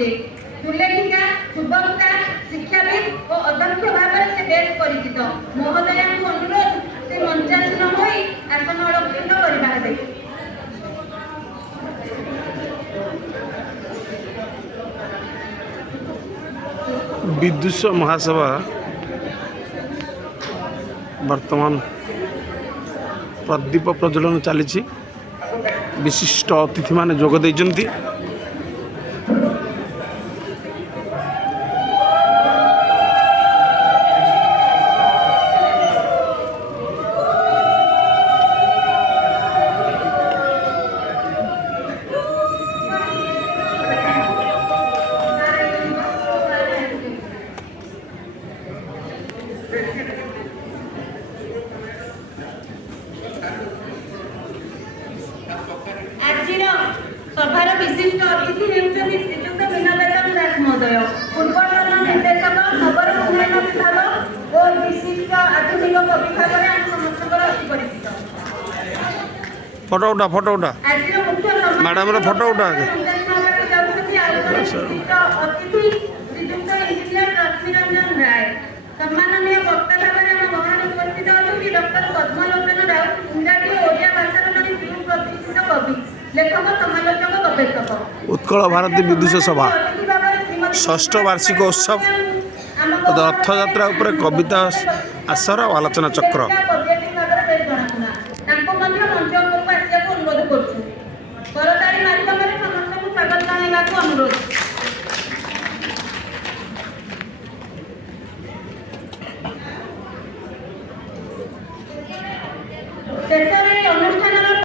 से सुलेखिका सुबक्ता शिक्षाविद और अध्यक्ष भाव से बेस परिचित महोदया अनुरोध से मंचासीन हो आसन अलंकृत करने। विदुष महासभा वर्तमान प्रदीप प्रज्वलन चली विशिष्ट अतिथि माने जोग देइचंती। सभार विशिष्ट अतिथि हेउछन्ति श्रीयुक्त मीनाबेगम दास महोदय, पूर्वतन निर्देशक खबर उन्नयन विभाग और विशिष्ट आधुनिक कवि भाव में आम समस्त अति परिचित। फोटो उठा आज मुख्य मैडम फोटो उठा विशिष्ट अतिथि श्रीयुक्त इंजीनियर रश्मिरंजन राय। सम्माननीय वक्ता भाव में महान उपस्थित अछन्ति डॉक्टर पद्मलोचन राउत, इंग्राजी और ओडिया भाषार जड़े सुप्रतिष्ठित कवि लेखक समालोचक गवेषक। उत्कल भारती विदुष सभा षष्ठ वार्षिक उत्सव रथयात्रा उपर कविता आसर आलोचना चक्र अनुरोध।